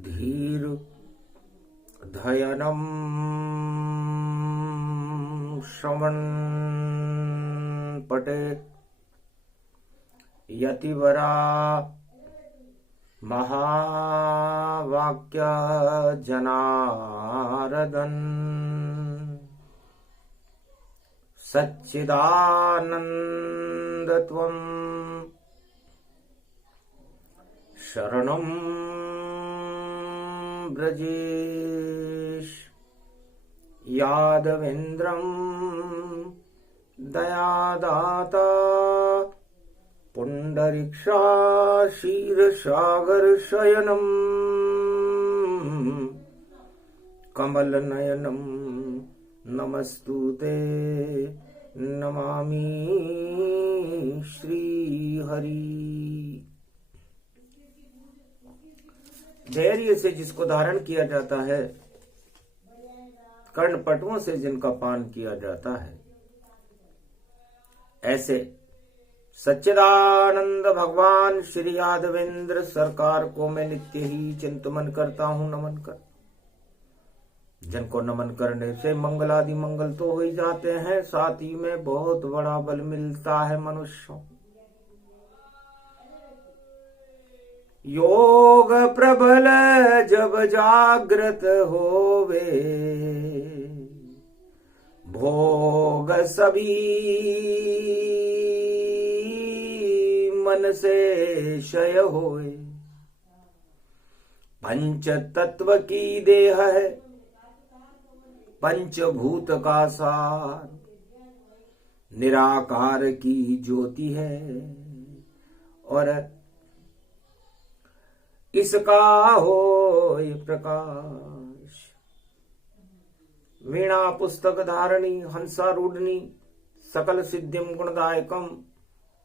धीर धयनम श्रवण पटे यतिवरा महावाक्य जनार्दन सच्चिदानंदत्वं शरणं ब्रजेश यादवेन्द्रं दयादाता पुंडरीक्षा क्षीरसागर कमलनयनं नमस्तुते नमामि श्रीहरि। धैर्य से जिसको धारण किया जाता है, कर्णपटुओं से जिनका पान किया जाता है, ऐसे सच्चिदानंद भगवान श्री यादवेंद्र सरकार को मैं नित्य ही चिंतन करता हूं, नमन कर। जिनको नमन करने से मंगलादि मंगल तो हो ही जाते हैं, साथ ही में बहुत बड़ा बल मिलता है मनुष्यों। योग प्रबल जब जागृत होवे, भोग सभी मन से क्षय होए। पंच तत्व की देह है, पंचभूत का सार, निराकार की ज्योति है और इसका होय प्रकाश। वीणा पुस्तक धारणी हंसारूढ़नी सकल सिद्धिम गुणदायकम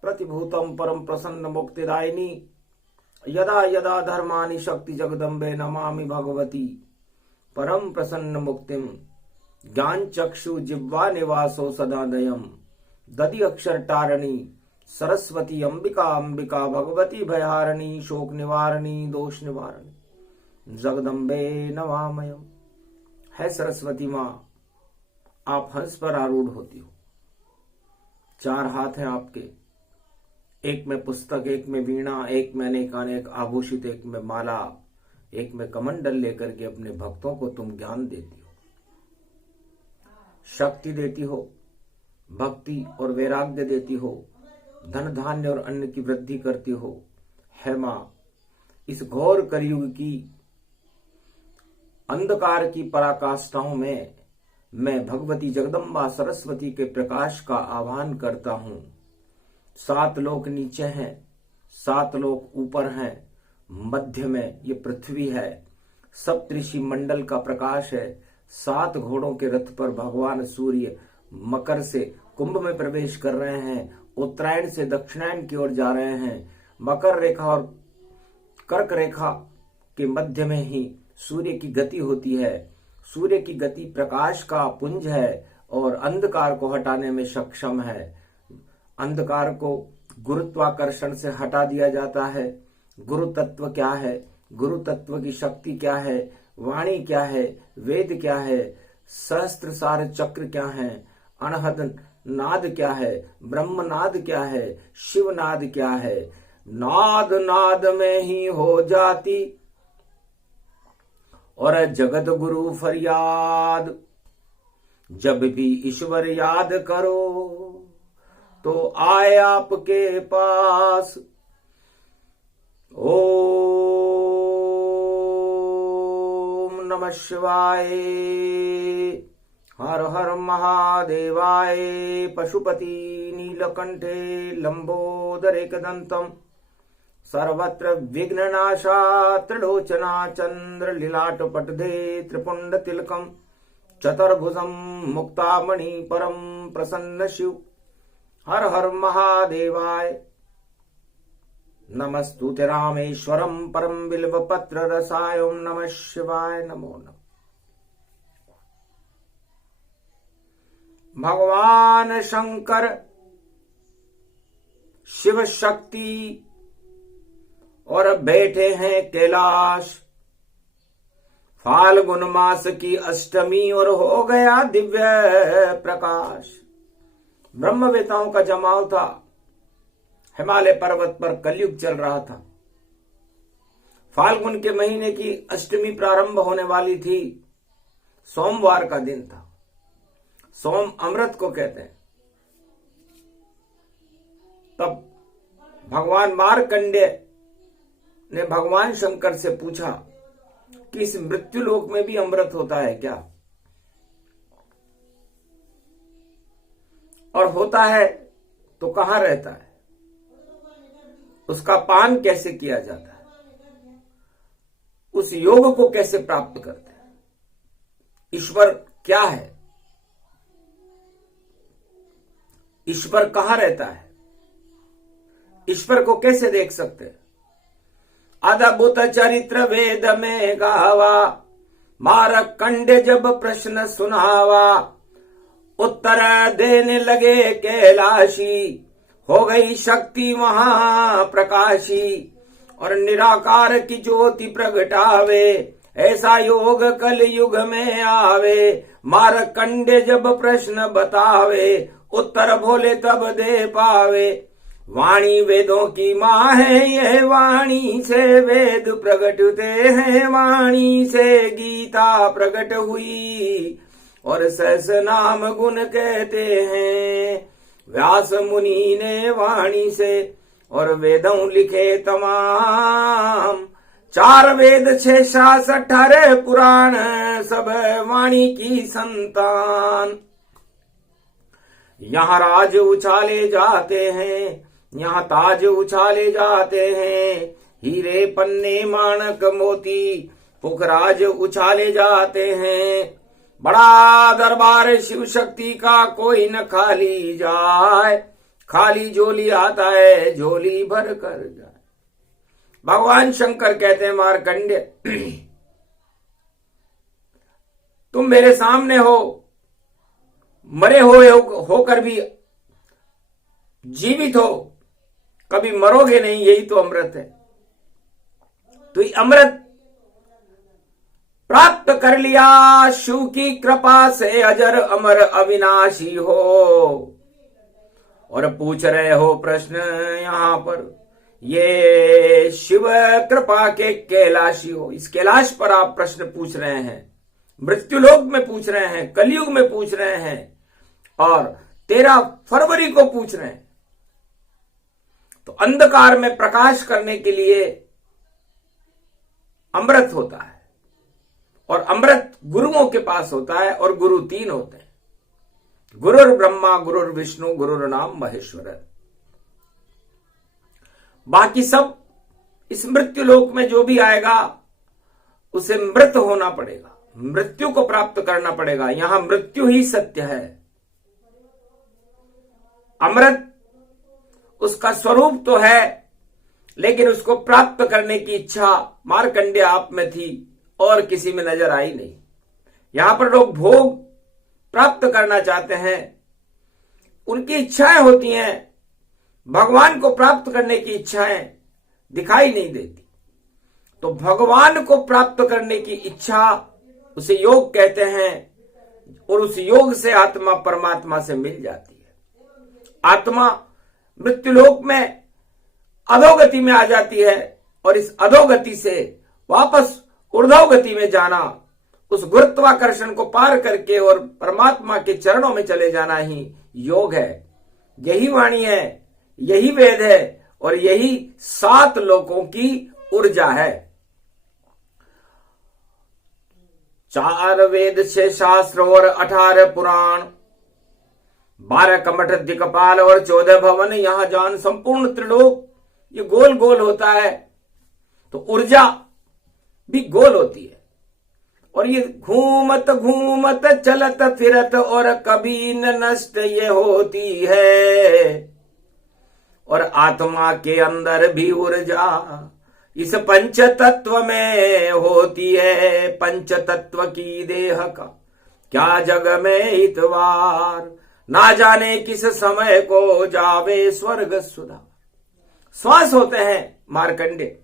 प्रतिभूतम परम प्रसन्न मुक्तिदायिनी। यदा यदा धर्मानि शक्ति जगदम्बे नमामि भगवती परम प्रसन्न मुक्तिम। ज्ञान चक्षु जिह्वा निवासो सदादयम दधि अक्षर टारणी सरस्वती अंबिका अंबिका भगवती भयहारिणी शोक निवारणी दोष निवारणी जगदम्बे नमामयम। है सरस्वती माँ, आप हंस पर आरूढ़ होती हो, चार हाथ हैं आपके, एक में पुस्तक, एक में वीणा, एक में अनेक आभूषित, एक में माला, एक में कमंडल लेकर के अपने भक्तों को तुम ज्ञान देती हो, शक्ति देती हो, भक्ति और वैराग्य देती हो, धन धान्य और अन्न की वृद्धि करती हो। है मां, इस घोर कलयुग की अंधकार की पराकाष्ठाओं में मैं भगवती जगदम्बा सरस्वती के प्रकाश का आह्वान करता हूं। 7 लोक नीचे हैं, 7 लोक ऊपर हैं, मध्य में ये पृथ्वी है, सप्तऋषि मंडल का प्रकाश है। 7 घोड़ों के रथ पर भगवान सूर्य मकर से कुंभ में प्रवेश कर रहे हैं, उत्तरायण से दक्षिणायन की ओर जा रहे हैं। मकर रेखा और कर्क रेखा के मध्य में ही सूर्य की गति होती है। सूर्य की गति प्रकाश का पुंज है और अंधकार को हटाने में सक्षम है। अंधकार को गुरुत्वाकर्षण से हटा दिया जाता है। गुरु तत्व क्या है, गुरु तत्व की शक्ति क्या है, वाणी क्या है, वेद क्या है, सहस्त्र सार चक्र क्या है, अनहद नाद क्या है, ब्रह्मनाद क्या है, शिवनाद क्या है। नाद नाद में ही हो जाती और जगत गुरु फरियाद। जब भी ईश्वर याद करो तो आए आपके पास। ओम नमः शिवाय। हर हर महादेवाय। पशुपति नीलकंठे लंबोदरेकदंतम सर्वत्र विघ्ननाशा त्रिलोचना चंद्र लीलाट पटधे त्रिपुंड तिलकम चतुर्भुजम मुक्तामणि परम प्रसन्न शिव। हर हर महादेवाय। नमस्तुते रामेश्वरम परम बिल्व पत्र रसाय। ओम नमः शिवाय। नमो नमः। भगवान शंकर शिव शक्ति और बैठे हैं कैलाश। फाल्गुन मास की अष्टमी और हो गया दिव्य प्रकाश। ब्रह्मवेताओं का जमाव था। हिमालय पर्वत पर कलयुग चल रहा था। फाल्गुन के महीने की अष्टमी प्रारंभ होने वाली थी। सोमवार का दिन था। सोम अमृत को कहते हैं। तब भगवान मार्कंडेय ने भगवान शंकर से पूछा कि इस मृत्यु लोक में भी अमृत होता है क्या, और होता है तो कहां रहता है, उसका पान कैसे किया जाता है, उस योग को कैसे प्राप्त करते हैं, ईश्वर क्या है, ईश्वर कहां रहता है, ईश्वर को कैसे देख सकते हैं। अद्भुत चरित्र वेद में गावा, मार्कंडेय जब प्रश्न सुनावा, उत्तर देने लगे कैलाशी, हो गई शक्ति महाप्रकाशी, और निराकार की ज्योति प्रगटावे, ऐसा योग कल युग में आवे। मार्कंडेय जब प्रश्न बतावे, उत्तर भोले तब दे पावे। वाणी वेदों की माँ है, यह वाणी से वेद प्रगटते हैं, वाणी से गीता प्रकट हुई, और सहस नाम गुण कहते हैं। व्यास मुनि ने वाणी से और वेदों लिखे तमाम, 4 वेद 6 शास्त्र 18 पुराण, सब वाणी की संतान। यहाँ राज उछाले जाते हैं, यहाँ ताज उछाले जाते हैं, हीरे पन्ने माणक मोती पुखराज उछाले जाते हैं। बड़ा दरबार शिव शक्ति का कोई न खाली जाए, खाली झोली आता है झोली भर कर जाए। भगवान शंकर कहते हैं मार्कंडेय, तुम मेरे सामने हो, मरे होकर भी जीवित हो, कभी मरोगे नहीं, यही तो अमृत है। तो ये अमृत प्राप्त कर लिया शिव की कृपा से, अजर अमर अविनाशी हो। और पूछ रहे हो प्रश्न यहां पर, ये शिव कृपा के कैलाशी हो, इस कैलाश पर आप प्रश्न पूछ रहे हैं, मृत्युलोक में पूछ रहे हैं, कलयुग में पूछ रहे हैं, और 13 फरवरी को पूछ रहे हैं। तो अंधकार में प्रकाश करने के लिए अमृत होता है, और अमृत गुरुओं के पास होता है, और गुरु 3 होते हैं, गुरुर ब्रह्मा, गुरुर विष्णु, गुरुर नाम महेश्वर। बाकी सब इस मृत्यु लोक में जो भी आएगा उसे मृत होना पड़ेगा, मृत्यु को प्राप्त करना पड़ेगा। यहां मृत्यु ही सत्य है। अमृत उसका स्वरूप तो है, लेकिन उसको प्राप्त करने की इच्छा मार्कंडेय आप में थी और किसी में नजर आई नहीं। यहां पर लोग भोग प्राप्त करना चाहते हैं, उनकी इच्छाएं होती हैं, भगवान को प्राप्त करने की इच्छाएं दिखाई नहीं देती। तो भगवान को प्राप्त करने की इच्छा, उसे योग कहते हैं, और उस योग से आत्मा परमात्मा से मिल जाती है। आत्मा मृत्युलोक में अधोगति में आ जाती है, और इस अधोगति से वापस ऊर्ध्वगति में जाना, उस गुरुत्वाकर्षण को पार करके और परमात्मा के चरणों में चले जाना ही योग है। यही वाणी है, यही वेद है, और यही 7 लोकों की ऊर्जा है। 4 वेद 6 शास्त्र और 18 पुराण, 12 कमठ दिक्पाल और 14 भवन, यहां जान संपूर्ण त्रिलोक। ये गोल गोल होता है, तो ऊर्जा भी गोल होती है, और ये घूमत घूमत चलत फिरत और कभी न नष्ट ये होती है। और आत्मा के अंदर भी ऊर्जा इस पंच तत्व में होती है। पंच तत्व की देह का क्या जग में इतवार, ना जाने किस समय को जावे स्वर्ग सुधा। श्वास होते हैं मार्कंडे,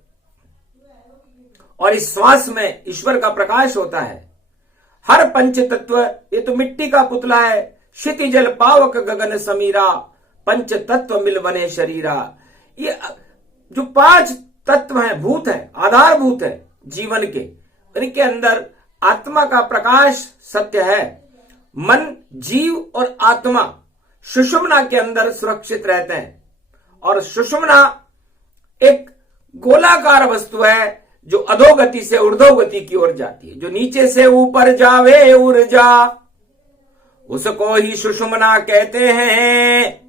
और इस श्वास में ईश्वर का प्रकाश होता है। हर पंच तत्व, ये तो मिट्टी का पुतला है, क्षिति जल पावक गगन समीरा, पंच तत्व मिल बने शरीरा। ये जो 5 तत्व हैं, भूत है, आधारभूत है जीवन के, इनके अंदर आत्मा का प्रकाश सत्य है। मन, जीव और आत्मा सुषुम्ना के अंदर सुरक्षित रहते हैं, और सुषुम्ना एक गोलाकार वस्तु है जो अधोगति से ऊर्ध्वगति की ओर जाती है। जो नीचे से ऊपर जावे ऊर्जा, उसको ही सुषुम्ना कहते हैं,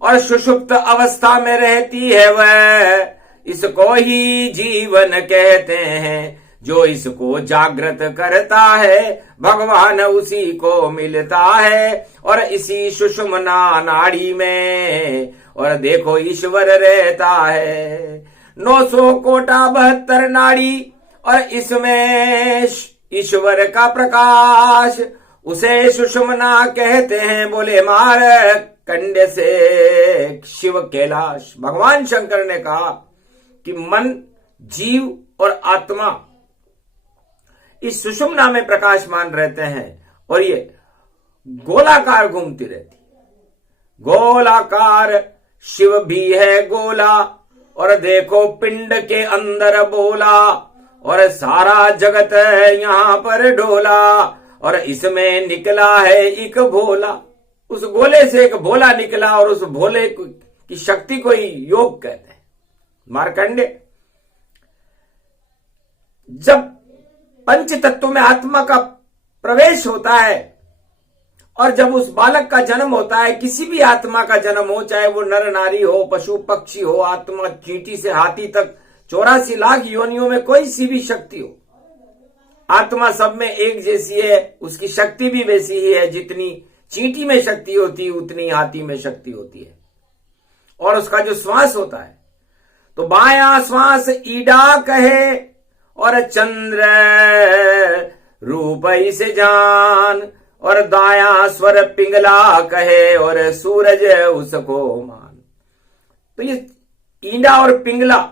और सुषुप्त अवस्था में रहती है वह, इसको ही जीवन कहते हैं। जो इसको जागृत करता है भगवान उसी को मिलता है, और इसी सुषुम्ना नाड़ी में और देखो ईश्वर रहता है। 900 कोटा 72 नाड़ी, और इसमें ईश्वर का प्रकाश, उसे सुषुम्ना कहते हैं। बोले मार्कंडे से शिव कैलाश। भगवान शंकर ने कहा कि मन, जीव और आत्मा इस सुषुम्ना में प्रकाशमान रहते हैं, और ये गोलाकार घूमती रहती है। गोलाकार शिव भी है गोला, और देखो पिंड के अंदर बोला, और सारा जगत है यहां पर डोला, और इसमें निकला है एक भोला। उस गोले से एक भोला निकला, और उस भोले की शक्ति को ही योग कहते हैं। मार्कंडे, जब पंच तत्व में आत्मा का प्रवेश होता है, और जब उस बालक का जन्म होता है, किसी भी आत्मा का जन्म हो, चाहे वो नर नारी हो, पशु पक्षी हो, आत्मा चींटी से हाथी तक 84 लाख योनियों में कोई सी भी शक्ति हो, आत्मा सब में एक जैसी है। उसकी शक्ति भी वैसी ही है, जितनी चींटी में शक्ति होती है उतनी हाथी में शक्ति होती है। और उसका जो श्वास होता है, तो बायां श्वास ईडा कहे, और चंद्र रूप इसे जान, और दाया स्वर पिंगला कहे, और सूरज उसको मान। तो ये ईंडा और पिंगला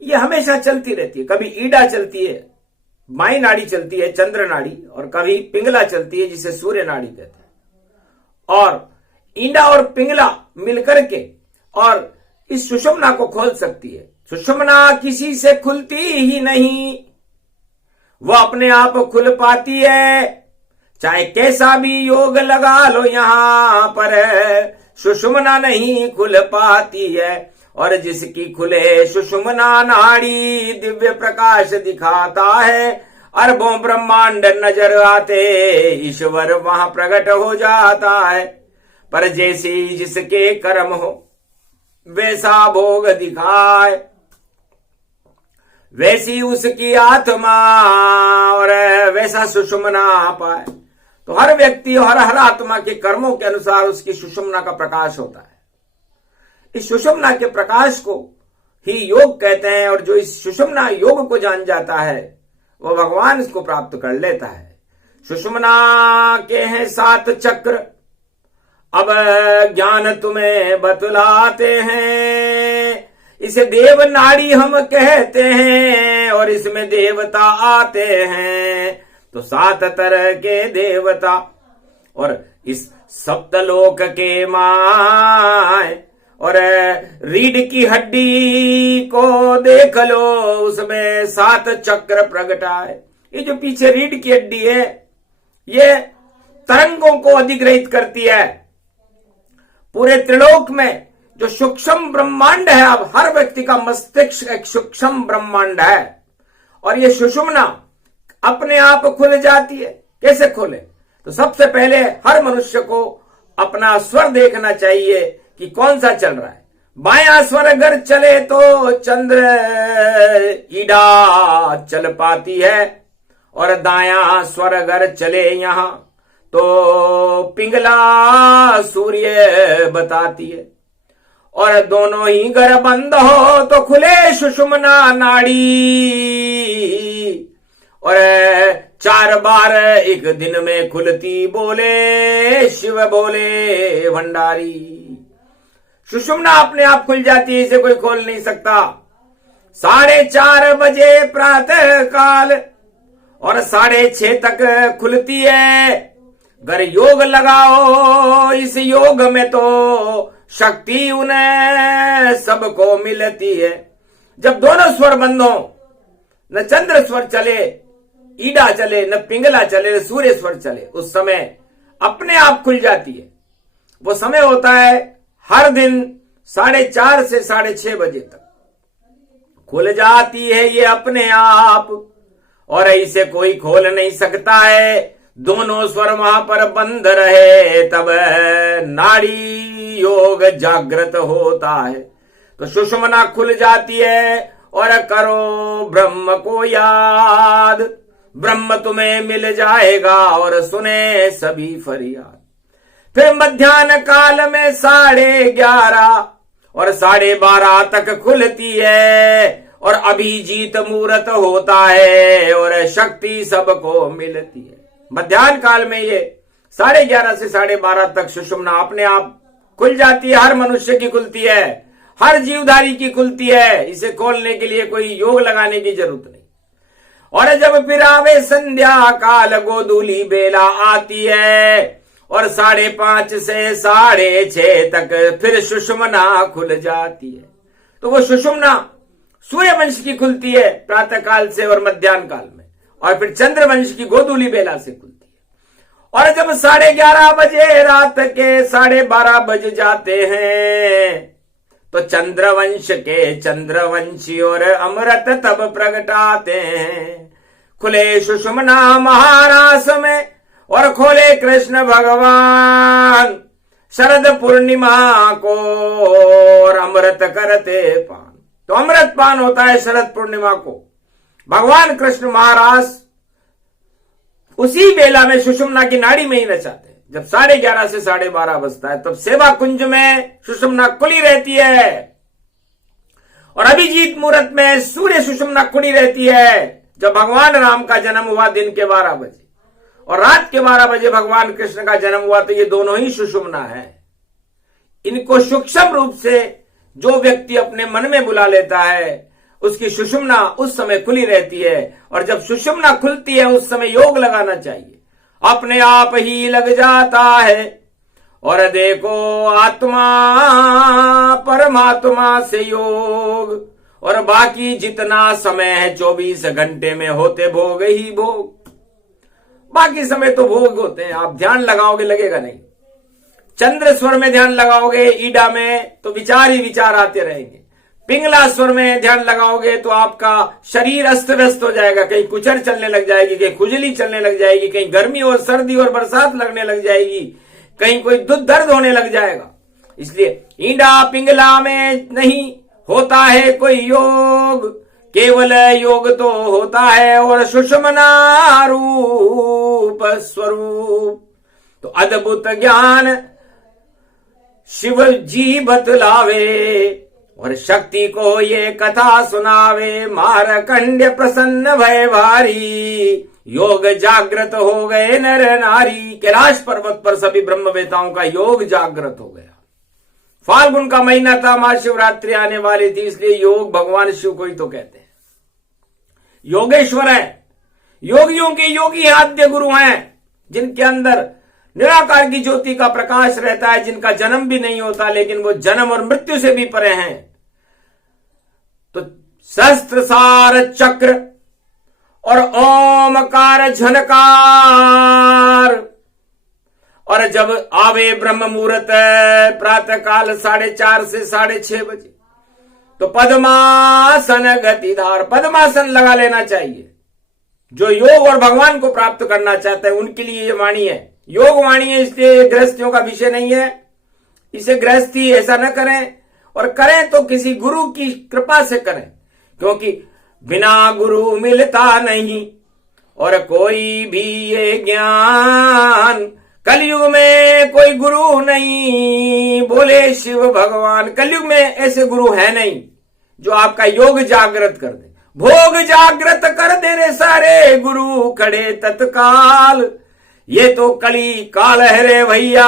ये हमेशा चलती रहती है। कभी ईडा चलती है, बाई नाड़ी चलती है चंद्र नाड़ी, और कभी पिंगला चलती है जिसे सूर्य नाड़ी कहते हैं। और ईंडा और पिंगला मिलकर के और इस सुषुम्ना को खोल सकती है। सुषुम्ना किसी से खुलती ही नहीं, वो अपने आप खुल पाती है। चाहे कैसा भी योग लगा लो यहां पर, सुषुम्ना नहीं खुल पाती है। और जिसकी खुले सुषुम्ना नाड़ी, दिव्य प्रकाश दिखाता है। अरबों ब्रह्मांड नजर आते, ईश्वर वहां प्रकट हो जाता है। पर जैसी जिसके कर्म हो, वैसा भोग दिखाए, वैसी उसकी आत्मा, और वैसा सुषुम्ना पाए। तो हर व्यक्ति और हर आत्मा के कर्मों के अनुसार उसकी सुषुम्ना का प्रकाश होता है। इस सुषुम्ना के प्रकाश को ही योग कहते हैं, और जो इस सुषुम्ना योग को जान जाता है वो भगवान इसको प्राप्त कर लेता है। सुषुम्ना के हैं 7 चक्र, अब ज्ञान तुम्हें बतलाते हैं। इसे देव नाड़ी हम कहते हैं, और इसमें देवता आते हैं। तो 7 तरह के देवता, और इस सप्तलोक के माय, और रीढ़ की हड्डी को देख लो, उसमें 7 चक्र प्रकट आए। ये जो पीछे रीढ़ की हड्डी है, ये तरंगों को अधिग्रहित करती है। पूरे त्रिलोक में जो सूक्ष्म ब्रह्मांड है, अब हर व्यक्ति का मस्तिष्क एक सूक्ष्म ब्रह्मांड है, और ये सुषुम्ना अपने आप खुल जाती है। कैसे खोले? तो सबसे पहले हर मनुष्य को अपना स्वर देखना चाहिए कि कौन सा चल रहा है। बायां स्वर अगर चले तो चंद्र ईडा चल पाती है, और दायां स्वर अगर चले यहां तो पिंगला सूर्य बताती है। और दोनों ही गर बंद हो तो खुले सुषुम्ना नाड़ी, और 4 बार एक दिन में खुलती, बोले शिव बोले भंडारी। सुषुम्ना अपने आप खुल जाती है, इसे कोई खोल नहीं सकता। 4:30 बजे प्रातः काल और 6:30 तक खुलती है। अगर योग लगाओ इस योग में तो शक्ति उन्हें सबको मिलती है। जब दोनों स्वर बंद हो, न चंद्र स्वर चले, ईडा चले, न पिंगला चले, न सूर्य स्वर चले, उस समय अपने आप खुल जाती है। वो समय होता है हर दिन 4:30 से 6:30 बजे तक खुल जाती है ये अपने आप, और इसे कोई खोल नहीं सकता है। दोनों स्वर वहां पर बंद रहे तब नाड़ी योग जागृत होता है। तो सुषुम्ना खुल जाती है और करो ब्रह्म को याद, ब्रह्म तुम्हें मिल जाएगा और सुने सभी फरियाद। फिर मध्याह्न काल में 11:30 और 12:30 तक खुलती है और अभिजीत मुहूर्त होता है और शक्ति सबको मिलती है। मध्याह्न काल में ये 11:30 से 12:30 तक सुषुम्ना अपने आप खुल जाती है। हर मनुष्य की खुलती है, हर जीवधारी की खुलती है। इसे खोलने के लिए कोई योग लगाने की जरूरत नहीं। और जब फिर आवे संध्या काल, गोधूली बेला आती है और 5:30 से 6:30 तक फिर सुषुम्ना खुल जाती है। तो वो सुषुम्ना सूर्यवंश की खुलती है प्रातः काल से और मध्याह्न काल में, और फिर चंद्रवंश की गोधूली बेला से खुलती है। और जब 11:30 बजे रात के 12:30 बज जाते हैं तो चंद्रवंश के चंद्रवंशी और अमृत तब प्रगटाते हैं। खुले सुषुम्ना महारास में और खोले कृष्ण भगवान शरद पूर्णिमा को और अमृत करते पान। तो अमृत पान होता है शरद पूर्णिमा को। भगवान कृष्ण महाराज उसी बेला में सुषुम्ना की नाड़ी में ही नचाते हैं। जब 11:30 से 12:30 बजता है तब सेवा कुंज में सुषुम्ना खुली रहती है और अभिजीत मुहूर्त में सूर्य सुषुम्ना खुली रहती है। जब भगवान राम का जन्म हुआ दिन के 12 बजे और रात के 12 बजे भगवान कृष्ण का जन्म हुआ, तो ये दोनों ही सुषुम्ना है। इनको सूक्ष्म रूप से जो व्यक्ति अपने मन में बुला लेता है उसकी सुषुम्ना उस समय खुली रहती है। और जब सुषुम्ना खुलती है उस समय योग लगाना चाहिए, अपने आप ही लग जाता है। और देखो आत्मा परमात्मा से योग, और बाकी जितना समय है 24 घंटे में होते भोग ही भोग। बाकी समय तो भोग होते हैं। आप ध्यान लगाओगे लगेगा नहीं। चंद्र स्वर में ध्यान लगाओगे ईडा में तो विचार ही विचार आते रहेंगे। पिंगला स्वर में ध्यान लगाओगे तो आपका शरीर अस्त व्यस्त हो जाएगा। कहीं कुचर चलने लग जाएगी, कहीं खुजली चलने लग जाएगी, कहीं गर्मी और सर्दी और बरसात लगने लग जाएगी, कहीं कोई दर्द होने लग जाएगा। इसलिए ईडा पिंगला में नहीं होता है कोई योग, केवल योग तो होता है और सुषुम्ना रूप स्वरूप। तो अद्भुत ज्ञान शिव जी बतलावे और शक्ति को ये कथा सुनावे। मारकंड्य प्रसन्न भय भारी, योग जागृत हो गए नर नारी। कैलाश पर्वत पर सभी ब्रह्मवेताओं का योग जागृत हो गया। फाल्गुन का महीना था, महाशिवरात्रि आने वाली थी, इसलिए योग भगवान शिव को ही तो कहते हैं। योगेश्वर है, योगियों के योगी आद्य गुरु हैं, जिनके अंदर निराकार की ज्योति का प्रकाश रहता है, जिनका जन्म भी नहीं होता लेकिन वो जन्म और मृत्यु से भी परे हैं। तो सहस्त्रसार चक्र और ओमकार झनकार, और जब आवे ब्रह्म मुहूर्त प्रातः काल 4:30 से 6:30 बजे तो पद्मासन गतिधार, पद्मासन लगा लेना चाहिए। जो योग और भगवान को प्राप्त करना चाहते हैं उनके लिए ये वाणी है, योग वाणी है, इसलिए गृहस्थियों का विषय नहीं है। इसे गृहस्थी ऐसा न करें, और करें तो किसी गुरु की कृपा से करें, क्योंकि बिना गुरु मिलता नहीं और कोई भी ये ज्ञान। कलयुग में कोई गुरु नहीं, बोले शिव भगवान। कलयुग में ऐसे गुरु है नहीं जो आपका योग जागृत कर दे, भोग जागृत कर दे रे सारे गुरु खड़े तत्काल। ये तो कली काल है रे भैया,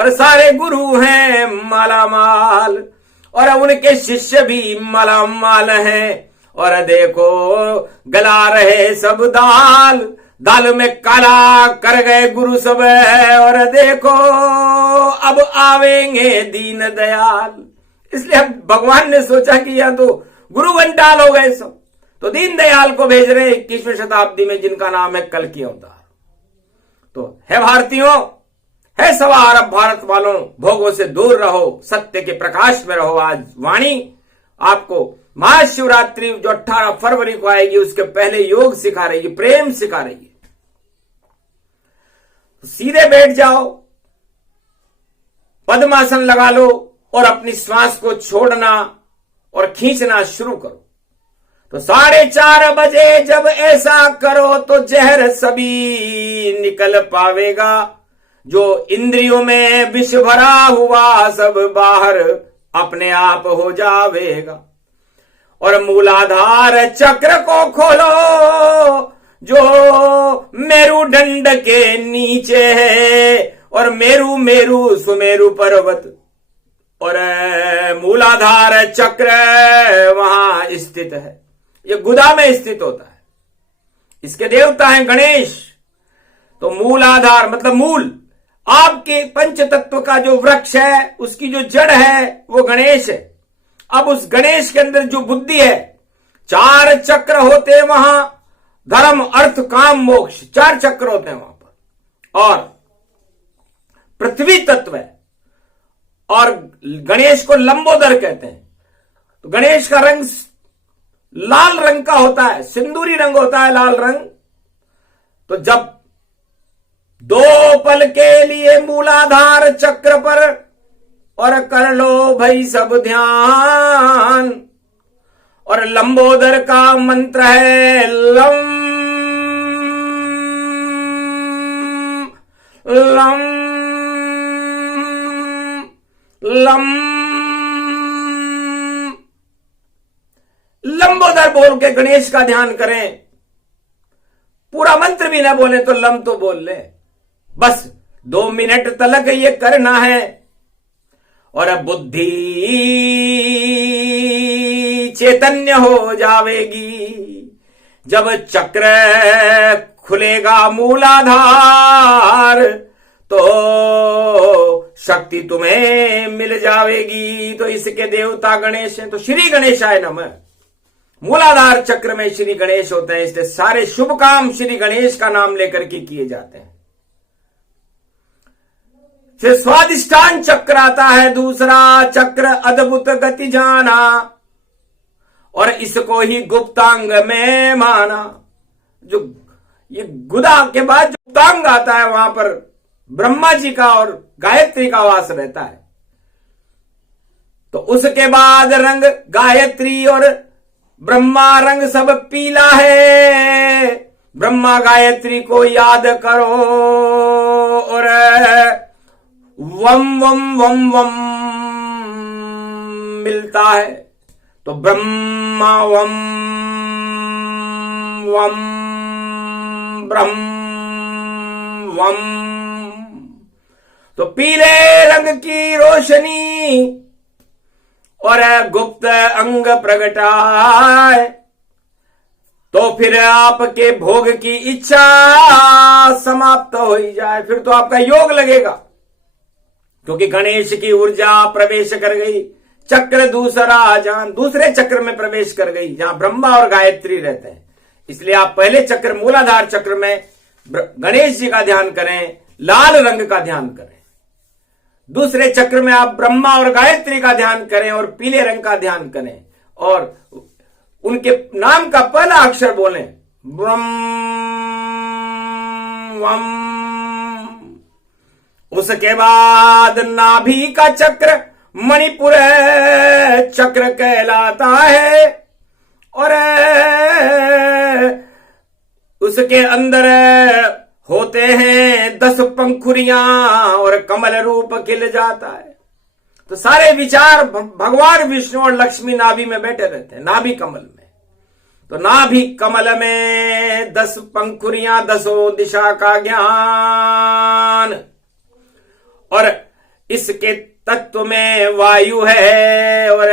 और सारे गुरु हैं मालामाल, और उनके शिष्य भी मालामाल हैं। और देखो गला रहे सब दाल, दाल में काला कर गए गुरु सब है। और देखो अब आवेंगे दीन दयाल। इसलिए भगवान ने सोचा कि या तो गुरु घंटाल हो गए सब, तो दीन दयाल को भेज रहे 21वीं शताब्दी में, जिनका नाम है कल्कि अवतार। तो है भारतीयों, है सवा अरब भारत वालों, भोगों से दूर रहो, सत्य के प्रकाश में रहो। आज वाणी आपको महाशिवरात्रि जो 18 फरवरी को आएगी, उसके पहले योग सिखा रही है, प्रेम सिखा रही है। सीधे बैठ जाओ, पद्मासन लगा लो और अपनी श्वास को छोड़ना और खींचना शुरू करो। तो 4:30 बजे जब ऐसा करो तो जहर सभी निकल पावेगा। जो इंद्रियों में विष भरा हुआ सब बाहर अपने आप हो जावेगा। और मूलाधार चक्र को खोलो जो मेरुदंड के नीचे है, और मेरु मेरु सुमेरु पर्वत, और मूलाधार चक्र वहां स्थित है। ये गुदा में स्थित होता है। इसके देवता हैं गणेश। तो मूलाधार मतलब मूल, आपके पंच तत्व का जो वृक्ष है उसकी जो जड़ है वो गणेश है। अब उस गणेश के अंदर जो बुद्धि है, 4 चक्र होते हैं वहां, धर्म अर्थ काम मोक्ष, 4 चक्र होते हैं वहां पर। और पृथ्वी तत्व है, और गणेश को लंबोदर कहते हैं। तो गणेश का रंग लाल रंग का होता है, सिंदूरी रंग होता है, लाल रंग। तो जब 2 पल के लिए मूलाधार चक्र पर और कर लो भाई सब ध्यान, और लंबोदर का मंत्र है लम लम लम। लंबोदर बोल के गणेश का ध्यान करें। पूरा मंत्र भी ना बोले तो लम तो बोल ले। बस 2 मिनट तलक ये करना है। और अब बुद्धि चैतन्य हो जावेगी। जब चक्र खुलेगा मूलाधार तो शक्ति तुम्हें मिल जावेगी। तो इसके देवता गणेश हैं। तो श्री गणेशाय नमः। मूलाधार चक्र में श्री गणेश होते हैं, इसलिए सारे शुभ काम श्री गणेश का नाम लेकर के किए जाते हैं। फिर स्वादिष्ठान चक्र आता है, दूसरा चक्र अद्भुत गति जाना, और इसको ही गुप्तांग में माना। जो ये गुदा के बाद जो गुप्तांग आता है वहां पर ब्रह्मा जी का और गायत्री का वास रहता है। तो उसके बाद रंग गायत्री और ब्रह्मा रंग सब पीला है। ब्रह्मा गायत्री को याद करो और वम वम वम वम मिलता है। तो ब्रह्मा वम वम ब्रह्म वम। तो पीले रंग की रोशनी और गुप्त अंग प्रगटाए तो फिर आपके भोग की इच्छा समाप्त हो ही जाए। फिर तो आपका योग लगेगा, क्योंकि गणेश की ऊर्जा प्रवेश कर गई। चक्र दूसरे चक्र में प्रवेश कर गई, जहां ब्रह्मा और गायत्री रहते हैं। इसलिए आप पहले चक्र मूलाधार चक्र में गणेश जी का ध्यान करें, लाल रंग का ध्यान करें। दूसरे चक्र में आप ब्रह्मा और गायत्री का ध्यान करें और पीले रंग का ध्यान करें और उनके नाम का पहला अक्षर बोलें, ब्रह्म वम। उसके बाद नाभि का चक्र मणिपुर चक्र कहलाता है और उसके अंदर होते हैं 10 पंखुड़ियां और कमल रूप खिल जाता है। तो सारे विचार भगवान विष्णु और लक्ष्मी नाभि में बैठे रहते हैं, नाभि कमल में। तो नाभि कमल में 10 पंखुड़ियां, 10 दिशा का ज्ञान। और इसके तत्व में वायु है। और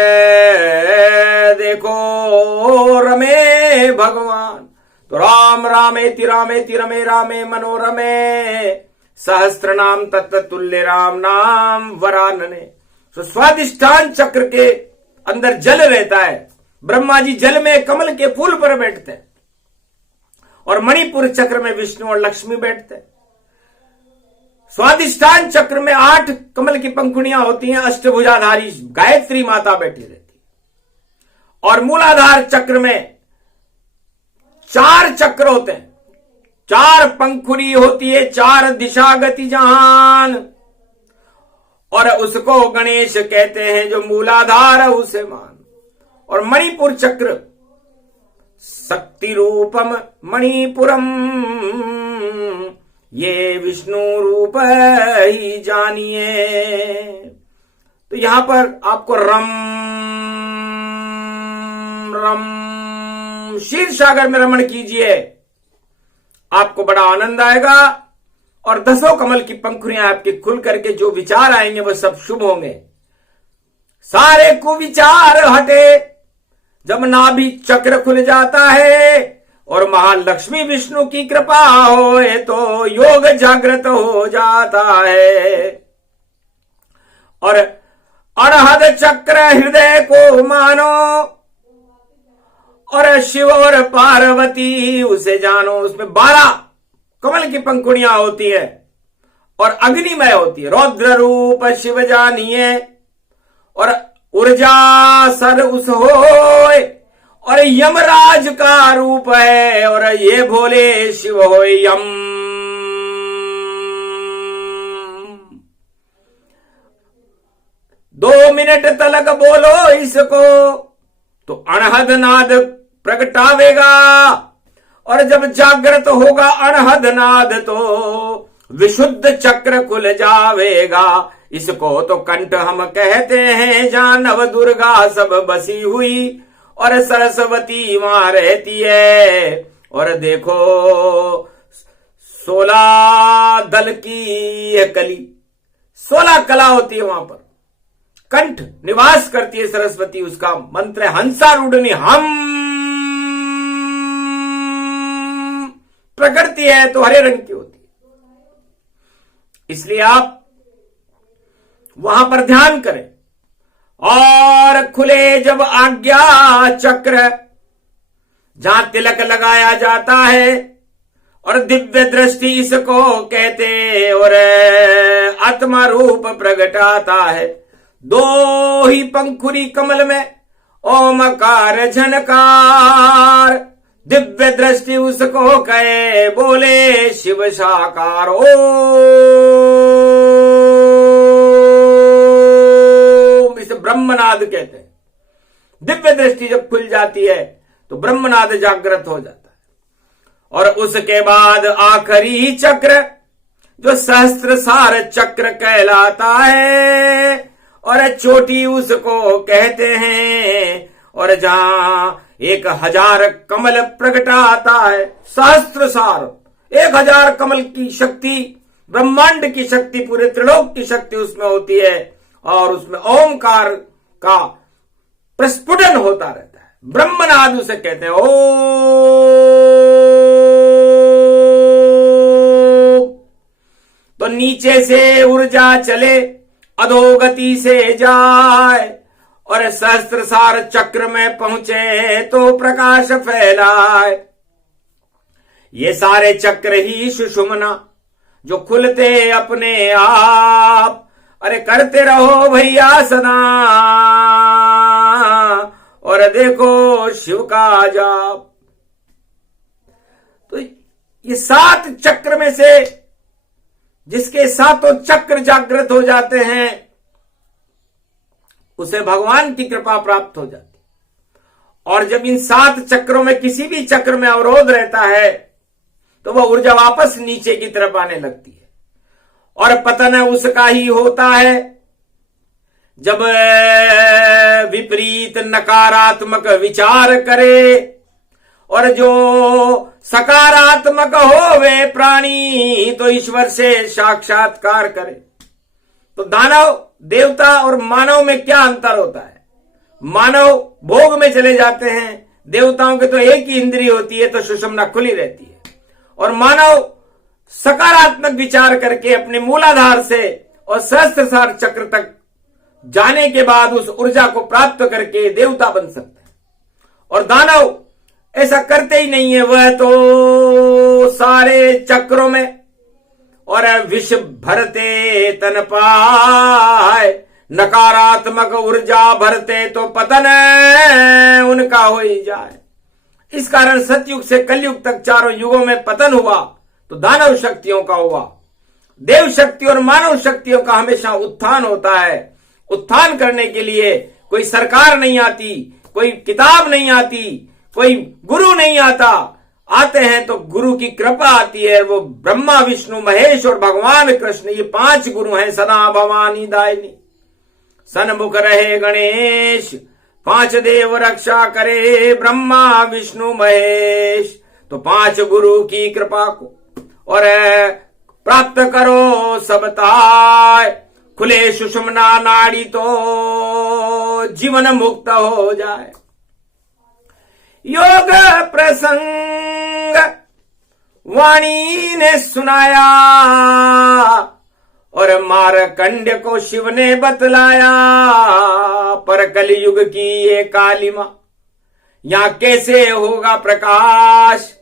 देखो रमे भगवान, तो राम रामेति रामेति रमे रामे मनोरमे सहस्त्र नाम तत्व तुल्य राम नाम वरानने। तो स्वादिष्ठान चक्र के अंदर जल रहता है। ब्रह्मा जी जल में कमल के फूल पर बैठते हैं और मणिपुर चक्र में विष्णु और लक्ष्मी बैठते हैं। स्वादिष्ठान चक्र में 8 कमल की पंखुड़ियां होती हैं, अष्टभुजाधारी गायत्री माता बैठी रहती है। और मूलाधार चक्र में 4 चक्र होते हैं, 4 पंखुड़ी होती है, 4 दिशा गति जहान। और उसको गणेश कहते हैं जो मूलाधार उसे मान। और मणिपुर चक्र शक्ति रूपम मणिपुरम, ये विष्णु रूप ही जानिए। तो यहां पर आपको रम रम क्षीर सागर में रमण कीजिए, आपको बड़ा आनंद आएगा। और 10 कमल की पंखुड़ियां आपके खुल करके जो विचार आएंगे वो सब शुभ होंगे। सारे कुविचार हटे जब नाभि चक्र खुल जाता है और महालक्ष्मी विष्णु की कृपा होए तो योग जागृत हो जाता है। और अनहद चक्र हृदय को मानो और शिव और पार्वती उसे जानो। उसमें 12 कमल की पंखुड़ियां होती है और अग्निमय होती है। रौद्र रूप शिव जानिए और ऊर्जा सर उस होए और यमराज का रूप है और ये भोले शिव होए यम। दो मिनट तलक बोलो इसको तो अनहद नाद प्रगटावेगा। और जब जागृत होगा अनहद नाद तो विशुद्ध चक्र खुल जावेगा। इसको तो कंठ हम कहते हैं जहां नव दुर्गा सब बसी हुई और सरस्वती मां रहती है। और देखो 16 दल की यह कली, 16 कला होती है वहां पर। कंठ निवास करती है सरस्वती, उसका मंत्र है हंसारूढ़नी हम। प्रकृति है तो हरे रंग की होती है, इसलिए आप वहां पर ध्यान करें। और खुले जब आज्ञा चक्र जहां तिलक लगाया जाता है और दिव्य दृष्टि इसको कहते और आत्मा रूप प्रगटाता है। 2 ही पंखुड़ी कमल में ओमकार झनकार, दिव्य दृष्टि उसको कहे बोले शिव साकार। इसे ब्रह्मनाद कहते हैं। दिव्य दृष्टि जब खुल जाती है तो ब्रह्मनाद जागृत हो जाता है। और उसके बाद आखिरी चक्र जो सहस्त्रसार चक्र कहलाता है और चोटी उसको कहते हैं। और जहां 1000 कमल प्रगटाता है, सहस्त्रसार 1000 कमल की शक्ति, ब्रह्मांड की शक्ति, पूरे त्रिलोक की शक्ति उसमें होती है। और उसमें ओमकार का प्रस्फुटन होता रहता है, ब्रह्मनाद उसे कहते हैं। ओ तो नीचे से ऊर्जा चले अधोगति से जाए और सहस्त्रसार चक्र में पहुंचे तो प्रकाश फैलाए। ये सारे चक्र ही सुषुम्ना जो खुलते अपने आप। अरे करते रहो भैया सना और देखो शिव का जाप। तो ये 7 चक्र में से जिसके 7 चक्र जागृत हो जाते हैं उसे भगवान की कृपा प्राप्त हो जाती। और जब इन 7 चक्रों में किसी भी चक्र में अवरोध रहता है तो वह ऊर्जा वापस नीचे की तरफ आने लगती है और पतन उसका ही होता है जब विपरीत नकारात्मक विचार करे और जो सकारात्मक हो वे प्राणी तो ईश्वर से साक्षात्कार करे। तो दानव, देवता और मानव में क्या अंतर होता है? मानव भोग में चले जाते हैं, देवताओं के तो एक ही इंद्रिय होती है, तो सुषुम्ना खुली रहती है। और मानव सकारात्मक विचार करके अपने मूलाधार से और सहस्त्रसार चक्र तक जाने के बाद उस ऊर्जा को प्राप्त करके देवता बन सकते हैं। और दानव ऐसा करते ही नहीं है, वह तो सारे चक्रों में और विष भरते तन पाए, नकारात्मक ऊर्जा भरते तो पतन उनका हो ही जाए। इस कारण सतयुग से कलयुग तक चारों युगों में पतन हुआ तो दानव शक्तियों का हुआ। देव शक्ति और मानव शक्तियों का हमेशा उत्थान होता है। उत्थान करने के लिए कोई सरकार नहीं आती, कोई किताब नहीं आती, कोई गुरु नहीं आता। आते हैं तो गुरु की कृपा आती है। वो ब्रह्मा, विष्णु, महेश और भगवान कृष्ण, ये 5 गुरु हैं। सना भवानी दायिनी सन्मुख रहे गणेश, 5 देव रक्षा करे, ब्रह्मा विष्णु महेश। तो 5 गुरु की कृपा को और प्राप्त करो सबताय, खुले सुषुम्ना नाड़ी तो जीवन मुक्त हो जाए। योग प्रसंग वाणी ने सुनाया और मारकंड्य को शिव ने बतलाया। पर कलयुग की ये कालिमा, यहां कैसे होगा प्रकाश?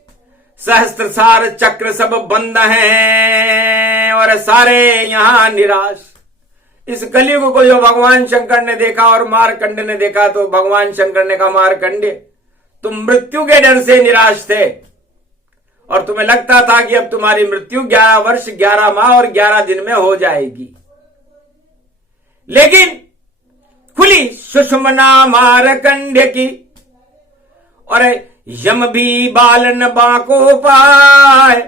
सहस्त्रसार चक्र सब बंद हैं और सारे यहां निराश। इस कलयुग को जो भगवान शंकर ने देखा और मारकंड ने देखा, तो भगवान शंकर ने कहा, मारकंडे तुम मृत्यु के डर से निराश थे और तुम्हें लगता था कि अब तुम्हारी मृत्यु 11 वर्ष 11 माह और 11 दिन में हो जाएगी। लेकिन खुली सुषुम्ना मारकंड्य की और यम भी बालन बाको पाए।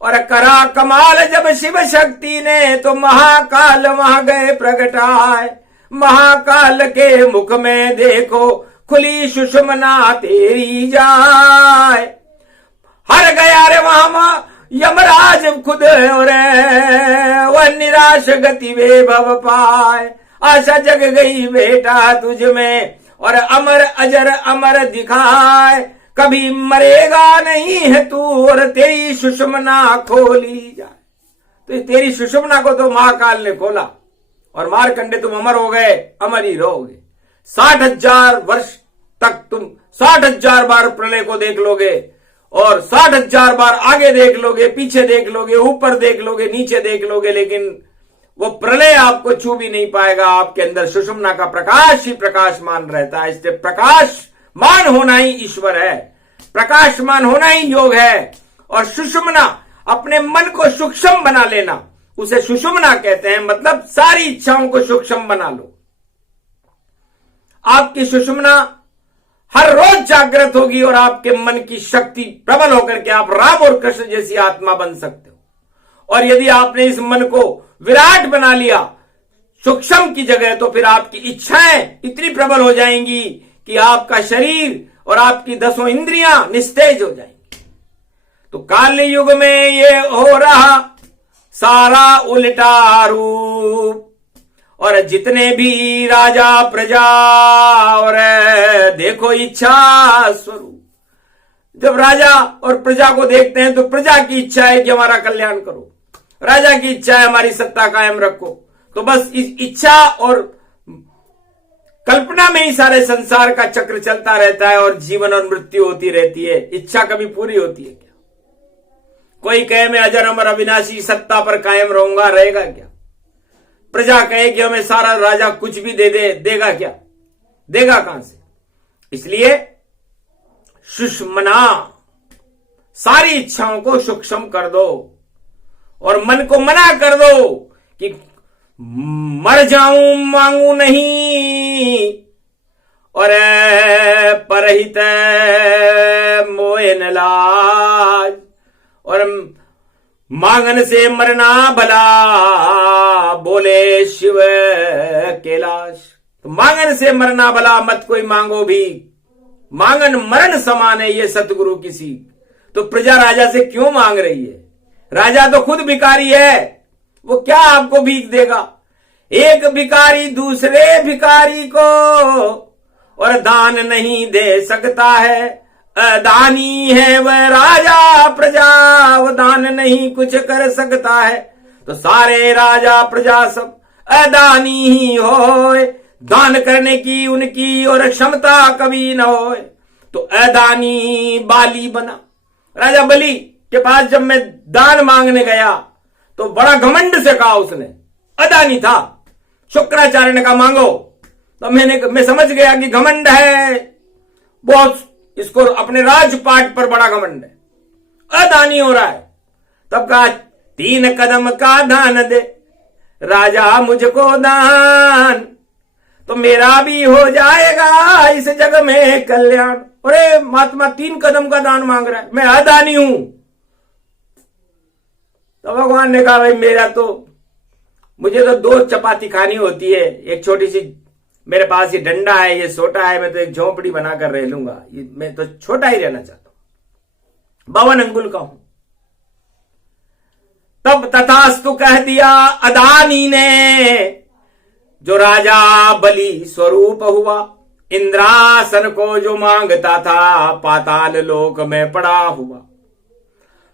और करा कमाल जब शिव शक्ति ने, तो महाकाल वहां गए प्रगटाए। महाकाल के मुख में देखो खुली सुषुम्ना तेरी जाए। हर गया रे वहां यमराज खुद और वह निराश गति वे भव पाए। आशा जग गई बेटा तुझ में और अमर अजर अमर दिखाए। कभी मरेगा नहीं है तू और तेरी सुषुम्ना खोली जाए। तो तेरी सुषुम्ना को तो महाकाल ने खोला और मारकंडे तुम अमर हो गए, अमर ही रहोगे। 60,000 वर्ष तक तुम 60,000 बार प्रलय को देख लोगे और 60,000 बार आगे देख लोगे, पीछे देख लोगे, ऊपर देख लोगे, नीचे देख लोगे, लेकिन वो प्रलय आपको छू भी नहीं पाएगा। आपके अंदर सुषुम्ना का प्रकाश ही प्रकाशमान रहता है। इसलिए प्रकाशमान होना ही ईश्वर है, प्रकाशमान होना ही योग है। और सुषुम्ना, अपने मन को सूक्ष्म बना लेना, उसे सुषुम्ना कहते हैं। मतलब सारी इच्छाओं को सूक्ष्म बना लो। आपकी सुषुम्ना हर रोज जागृत होगी और आपके मन की शक्ति प्रबल होकर के आप राम और कृष्ण जैसी आत्मा बन सकते हो। और यदि आपने इस मन को विराट बना लिया सूक्ष्म की जगह, तो फिर आपकी इच्छाएं इतनी प्रबल हो जाएंगी कि आपका शरीर और आपकी 10 इंद्रियां निस्तेज हो जाएंगी। तो काल युग में ये हो रहा सारा उल्टा रूप। और जितने भी राजा प्रजा और देखो इच्छा स्वरूप, जब राजा और प्रजा को देखते हैं तो प्रजा की इच्छा है कि हमारा कल्याण करो, राजा की इच्छा है हमारी सत्ता कायम रखो। तो बस इस इच्छा और कल्पना में ही सारे संसार का चक्र चलता रहता है और जीवन और मृत्यु होती रहती है। इच्छा कभी पूरी होती है क्या? कोई कहे मैं अजर अमर अविनाशी सत्ता पर कायम रहूंगा, रहेगा क्या? प्रजा कहे कि हमें सारा राजा कुछ भी देगा क्या? देगा कहां से? इसलिए सुषुम्ना, सारी इच्छाओं को सूक्ष्म कर दो और मन को मना कर दो कि मर जाऊं मांगू नहीं और परहित मोहे न लाज। और मांगन से मरना भला, बोले शिव कैलाश। तो मांगन से मरना भला, मत कोई मांगो भी, मांगन मरण समान है, ये सतगुरु की सीख। तो प्रजा राजा से क्यों मांग रही है? राजा तो खुद भिखारी है, वो क्या आपको भीख देगा? एक भिखारी दूसरे भिखारी को और दान नहीं दे सकता है। अदानी है वह राजा प्रजा, वो दान नहीं कुछ कर सकता है। तो सारे राजा प्रजा सब अदानी ही होए, दान करने की उनकी और क्षमता कभी न होए। तो अदानी बाली बना। राजा बलि के पास जब मैं दान मांगने गया तो बड़ा घमंड से कहा उसने, अदानी था। शुक्राचार्य ने कहा मांगो, तो मैं समझ गया कि घमंड है, बहुत इसको अपने राजपाट पर बड़ा घमंड है, अदानी हो रहा है। तब कहा 3 कदम का दान दे राजा मुझको दान, तो मेरा भी हो जाएगा इस जग में कल्याण। अरे महात्मा 3 कदम का दान मांग रहा है, मैं अदानी हूं। तो भगवान ने कहा भाई मुझे तो 2 चपाती खानी होती है, एक छोटी सी मेरे पास ये डंडा है, ये सोटा है, मैं तो एक झोंपड़ी बनाकर रह लूंगा, मैं तो छोटा ही रहना चाहता हूं, 52 अंगुल का हूं। तब तथास्तु कह दिया अदानी ने, जो राजा बलि स्वरूप हुआ। इंद्रासन को जो मांगता था पाताल लोक में पड़ा हुआ,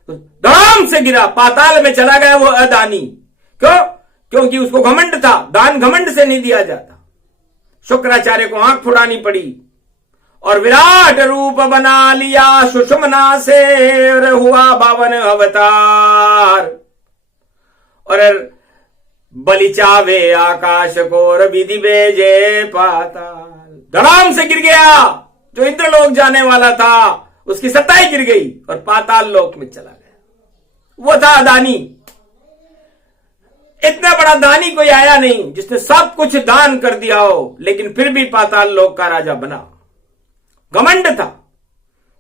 तो धड़ाम से गिरा, पाताल में चला गया वो अदानी। क्यों? क्योंकि उसको घमंड था, दान घमंड से नहीं दिया जाता। शुक्राचार्य को आंख फुड़ानी पड़ी और विराट रूप बना लिया सुषुम्ना से, और हुआ 52 अवतार। और बलि चावे आकाश को और विधि भेजे पाताल। धड़ाम से गिर गया, जो इंद्रलोक जाने वाला था उसकी सत्ता ही गिर गई और पाताल लोक में चला गया। वो था अदानी। इतना बड़ा दानी कोई आया नहीं जिसने सब कुछ दान कर दिया हो, लेकिन फिर भी पाताल लोक का राजा बना। घमंड था,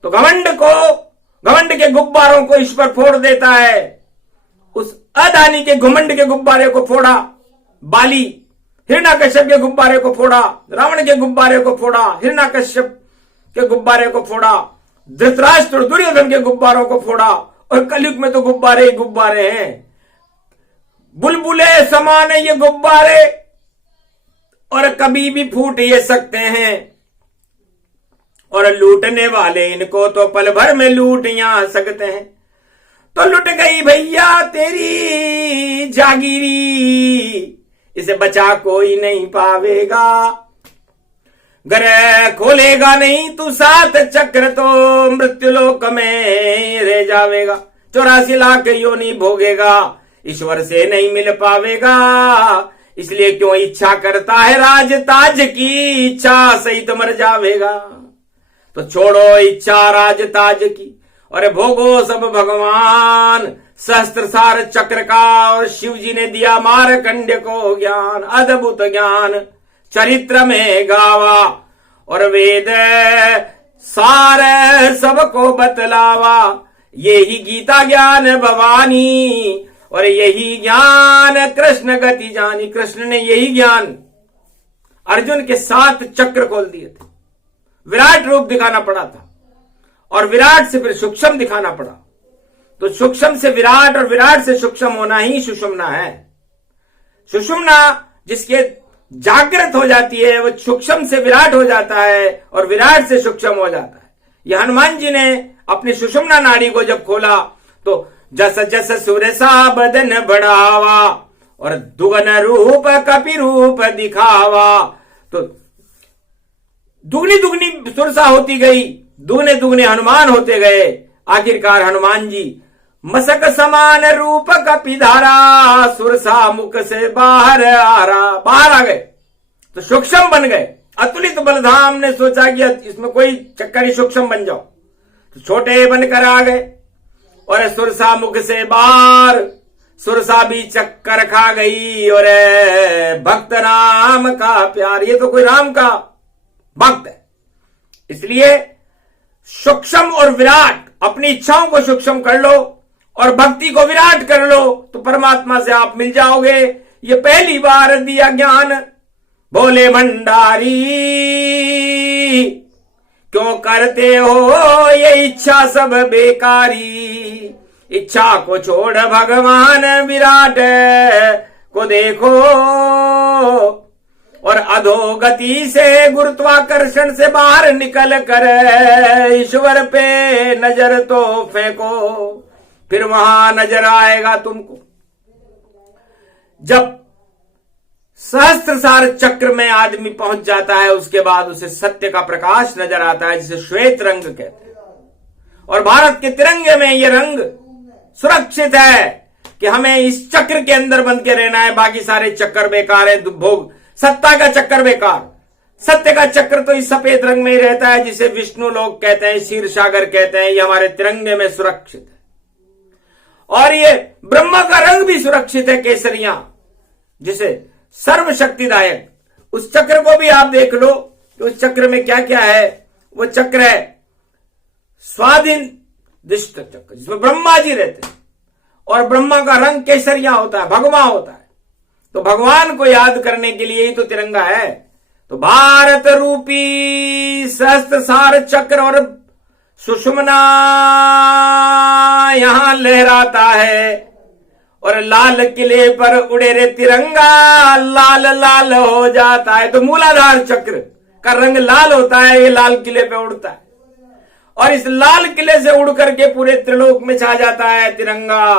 तो घमंड के गुब्बारों को ईश्वर फोड़ देता है। उस अदानी के घमंड के गुब्बारे को फोड़ा बाली, हिरण्याकश्यप के गुब्बारे को फोड़ा, रावण के गुब्बारे को फोड़ा, हिरण्याकश्यप के गुब्बारे को फोड़ा, धृतराष्ट्र दुर्योधन के गुब्बारों को फोड़ा। और कलयुग में तो गुब्बारे ही गुब्बारे हैं, बुलबुले समान ये गुब्बारे, और कभी भी फूट ये सकते हैं। और लूटने वाले इनको तो पल भर में लूट यहां सकते हैं। तो लुट गई भैया तेरी जागीरी, इसे बचा कोई नहीं पावेगा। घर खोलेगा नहीं तू 7 चक्र, तो मृत्युलोक में रह जावेगा। 84 लाख योनि भोगेगा, ईश्वर से नहीं मिल पावेगा। इसलिए क्यों इच्छा करता है राज ताज की, इच्छा सहित मर जावेगा। तो छोड़ो इच्छा राज ताज की और भोगो सब भगवान। सहस्त्रसार चक्र का और शिव जी ने दिया मारकंड्य को ज्ञान, अद्भुत ज्ञान चरित्र में गावा। और वेद सार सबको बतलावा, यही गीता ज्ञान भवानी, और यही ज्ञान कृष्ण गति जानी। कृष्ण ने यही ज्ञान अर्जुन के 7 चक्र खोल दिए थे। विराट रूप दिखाना पड़ा था, और विराट से फिर सूक्ष्म दिखाना पड़ा। तो सूक्ष्म से विराट और विराट से सूक्ष्म होना ही सुषुम्ना है। सुषुम्ना जिसके जागृत हो जाती है वो सूक्ष्म से विराट हो जाता है, और विराट से सूक्ष्म हो जाता है। यह हनुमान जी ने अपनी सुषुम्ना नाड़ी को जब खोला तो जस जस सुरसा बदन बढ़ावा, और दुगन रूप कपि रूप दिखावा। तो दुगनी दुगनी सुरसा होती गई, दुगने दुगने हनुमान होते गए। आखिरकार हनुमान जी मसक समान रूप कपि धारा, सुरसा मुख से बाहर आ गए, तो सूक्ष्म बन गए। अतुलित बलधाम ने सोचा कि इसमें कोई चक्कर ही, सूक्ष्म बन जाओ, तो छोटे बनकर आ गए। और सुरसा मुख से बाहर, सुरसा भी चक्कर खा गई। और भक्त राम का प्यार, ये तो कोई राम का भक्त है। इसलिए सूक्ष्म और विराट, अपनी इच्छाओं को सूक्ष्म कर लो और भक्ति को विराट कर लो, तो परमात्मा से आप मिल जाओगे। ये पहली बार दिया ज्ञान भोले भंडारी, क्यों करते हो ये इच्छा सब बेकारी। इच्छा को छोड़ भगवान विराट को देखो, और अधोगति से गुरुत्वाकर्षण से बाहर निकल कर ईश्वर पे नजर तो फेंको, फिर वहां नजर आएगा तुमको। जब सहस्त्रसार चक्र में आदमी पहुंच जाता है, उसके बाद उसे सत्य का प्रकाश नजर आता है, जिसे श्वेत रंग कहते हैं। और भारत के तिरंगे में यह रंग सुरक्षित है कि हमें इस चक्र के अंदर बंद के रहना है, बाकी सारे चक्कर बेकार है। भोग सत्ता का चक्कर बेकार, सत्य का चक्र तो इस सफेद रंग में ही रहता है, जिसे विष्णु लोग कहते हैं, क्षीर सागर कहते हैं। ये हमारे तिरंगे में सुरक्षित है। और ये ब्रह्मा का रंग भी सुरक्षित है, केसरिया, जिसे सर्वशक्तिदायक। उस चक्र को भी आप देख लो कि उस चक्र में क्या क्या है। वो चक्र है स्वाधीन दिष्ट चक्र, जिसमें ब्रह्मा जी रहते हैं, और ब्रह्मा का रंग केसरिया होता है, भगवा होता है। तो भगवान को याद करने के लिए ही तो तिरंगा है। तो भारत रूपी सहस्त्रसार चक्र और सुषुम्ना यहां लहराता है, और लाल किले पर उड़े रे तिरंगा लाल लाल हो जाता है। तो मूलाधार चक्र का रंग लाल होता है, ये लाल किले पे उड़ता है, और इस लाल किले से उड़ करके पूरे त्रिलोक में छा जाता है तिरंगा।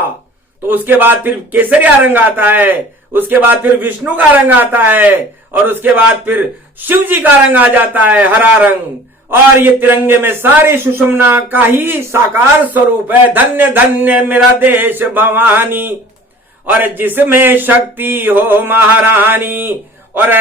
तो उसके बाद फिर केसरिया रंग आता है, उसके बाद फिर विष्णु का रंग आता है, और उसके बाद फिर शिव जी का रंग आ जाता है, हरा रंग। और ये तिरंगे में सारी सुषुम्ना का ही साकार स्वरूप है। धन्य धन्य मेरा देश भवानी, और जिसमें शक्ति हो महारानी, और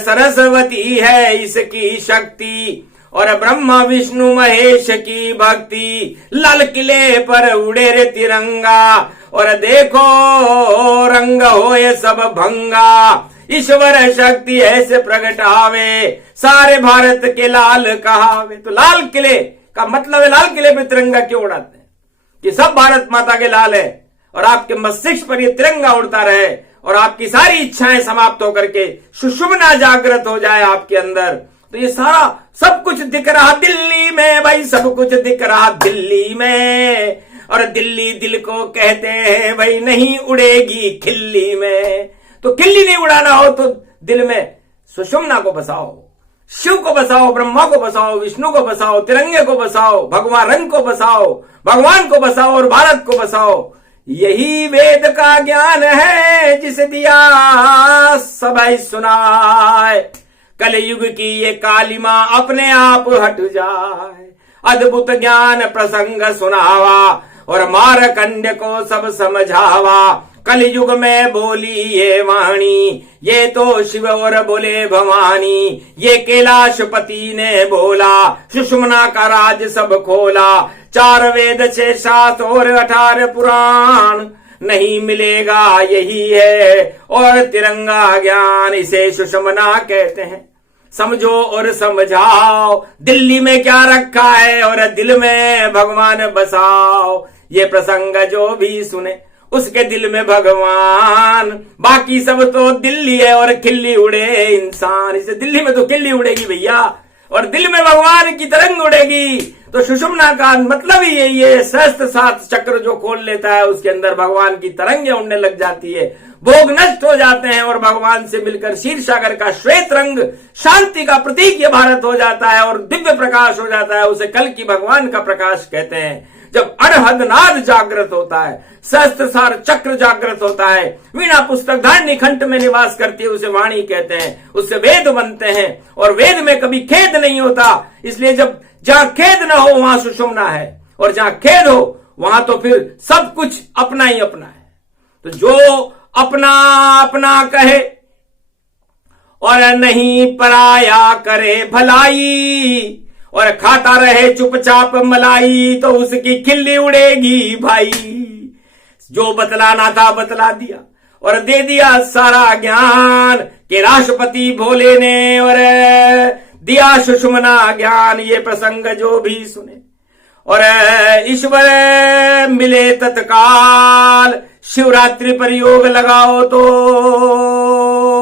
सरस्वती है इसकी शक्ति, और ब्रह्मा विष्णु महेश की भक्ति। लाल किले पर उड़े रे तिरंगा, और देखो रंग होए सब भंगा। ईश्वर शक्ति ऐसे प्रगटावे, सारे भारत के लाल कहावे। तो लाल किले का मतलब है, लाल किले पे तिरंगा क्यों उड़ाते हैं? कि सब भारत माता के लाल है, और आपके मस्तिष्क पर ये तिरंगा उड़ता रहे, और आपकी सारी इच्छाएं समाप्त होकर के सुषुम्ना जागृत हो जाए आपके अंदर। तो ये सारा सब कुछ दिख रहा दिल्ली में, भाई सब कुछ दिख रहा दिल्ली में। और दिल्ली दिल को कहते हैं भाई, नहीं उड़ेगी खिल्ली में। तो खिल्ली नहीं उड़ाना हो तो दिल में सुषुम्ना को बसाओ, शिव को बसाओ, ब्रह्मा को बसाओ, विष्णु को बसाओ, तिरंगे को बसाओ, भगवान रंग को बसाओ, भगवान को बसाओ, और भारत को बसाओ। यही वेद का ज्ञान है, जिसे दिया सभी सुनाए। कलयुग की ये कालिमा अपने आप हट जाए। अद्भुत ज्ञान प्रसंग सुनावा, और मारकंड को सब समझावा। कलयुग में बोली ये वाणी, ये तो शिव और बोले भवानी। ये कैलाशपति ने बोला, सुषुम्ना का राज सब खोला। 4 वेद 6 शास्त्र और 18 पुराण, नहीं मिलेगा यही है और तिरंगा ज्ञान, इसे सुषुम्ना कहते हैं। समझो और समझाओ, दिल्ली में क्या रखा है, और दिल में भगवान बसाओ। ये प्रसंग जो भी सुने उसके दिल में भगवान, बाकी सब तो दिल्ली है और खिल्ली उड़े इंसान। इसे दिल्ली में तो खिल्ली उड़ेगी भैया, और दिल में भगवान की तरंग उड़ेगी। तो सुषुम्ना का मतलब ही यही है, सहस्त्रसार चक्र जो खोल लेता है उसके अंदर भगवान की तरंगें उड़ने लग जाती है, भोग नष्ट हो जाते हैं, और भगवान से मिलकर क्षीर सागर का श्वेत रंग शांति का प्रतीक ये भारत हो जाता है, और दिव्य प्रकाश हो जाता है। उसे कल की भगवान का प्रकाश कहते हैं। जब अड़हद नाद जागृत होता है, सहस्त्रसार चक्र जागृत होता है, वीणा पुस्तक धारणी खंड में निवास करती है, उसे वाणी कहते हैं। उससे वेद बनते हैं, और वेद में कभी खेद नहीं होता। इसलिए जब जहां खेद ना हो वहां सुषुम्ना है, और जहां खेद हो वहां तो फिर सब कुछ अपना ही अपना है। तो जो अपना अपना कहे और नहीं पराया करे भलाई, और खाता रहे चुपचाप मलाई, तो उसकी खिल्ली उड़ेगी भाई। जो बतलाना था बतला दिया, और दे दिया सारा ज्ञान के राष्ट्रपति भोले ने, और दिया सुषुम्ना ज्ञान। ये प्रसंग जो भी सुने, और ईश्वर मिले तत्काल। शिवरात्रि पर योग लगाओ तो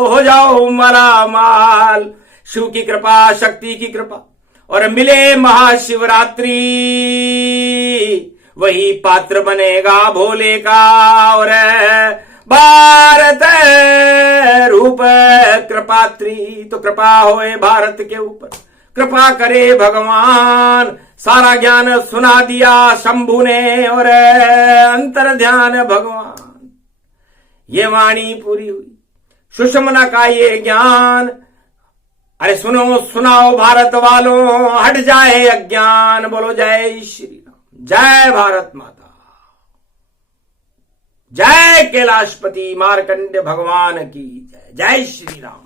हो जाओ माला माल। शिव की कृपा, शक्ति की कृपा, और मिले महाशिवरात्रि, वही पात्र बनेगा भोले का। और भारत रूप कृपात्री, तो कृपा होए भारत के ऊपर, कृपा करे भगवान। सारा ज्ञान सुना दिया शंभु ने और अंतर ध्यान भगवान। ये वाणी पूरी हुई सुषमना का ये ज्ञान। अरे सुनो सुनाओ भारत वालों, हट जाए अज्ञान। बोलो जय श्री राम, जय भारत माता, जय कैलाशपति मार्कंड भगवान की जय। जय श्री राम।